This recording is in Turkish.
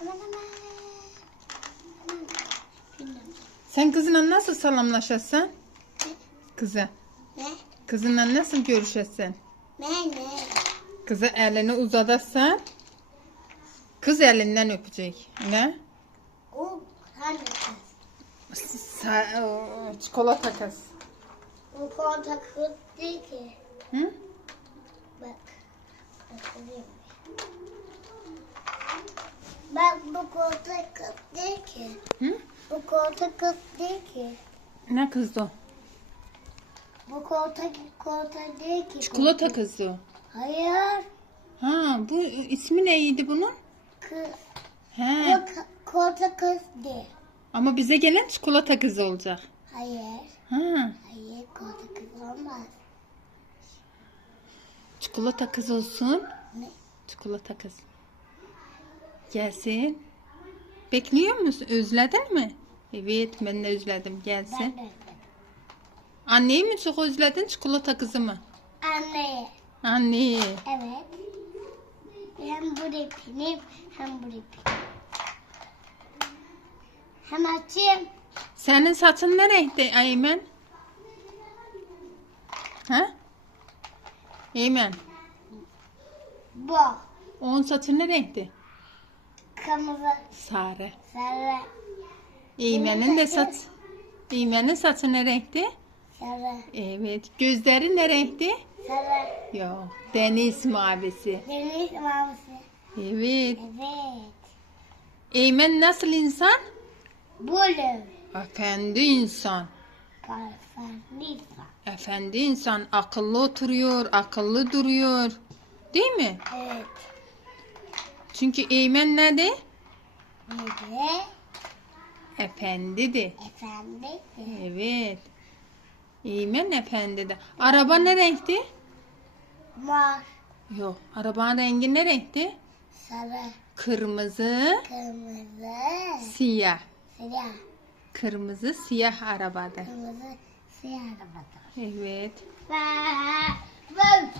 Aman aman. Aman. Bilmem. Sen kızınla nasıl salamlaşasın? Kızı. Ne? Kızınla nasıl görüşesin? Ne ne? Kızı elini uzadasın. Kız elinden öpecek. Ne? O hangi kız? Sa- o, çikolata kız. O konta kız değil ki. Hı? Bak. Bakayım. Bak bu koltuk kız değil ki. Hı? Bu koltuk kız değil ki. Ne kızdı o? Bu koltuk koltuk değil ki. Çikolata kızdı o. Hayır. Ha bu ismi neydi bunun? Kız. Bu He. ka- koltuk kız değil. Ama bize gelen çikolata kız olacak. Hayır. Ha. Hayır koltuk kız olmaz. Çikolata kız olsun. Ne? Çikolata kız. Gelsin. Bekliyor musun? Özledin mi? Evet ben de özledim. Gelsin. Ben de. Anneyi mi çok özledin çikolata kızı mı? Anne. Anne. Evet. Hem burayı pinip hem burayı pinip. Hem açayım. Senin saçın ne renkte Eymen? Ha? Eymen. Bu. Onun saçı ne renkti? Kırmızı. Sarı. Sarı. Eymen'in de saç. Eymen'in saçı ne renkti? Sarı. Evet. Gözleri ne renkti? Sarı. Yok. Deniz mavisi. Deniz mavisi. Evet. Evet. Eymen nasıl insan? Bulu. Efendi insan. Kalfanisa. Efendi insan. Akıllı oturuyor, akıllı duruyor. Değil mi? Evet. Çünkü Eymen ne de? Neydi? Efendidi. Efendi. Evet. Eymen efendi de. Araba ne renkti? Mor. Yok. Arabanın rengi ne renkti? Sarı. Kırmızı, Kırmızı. siyah. Siyah. Kırmızı, siyah arabada. Kırmızı. Siyah arabada. Evet. Ve- ve-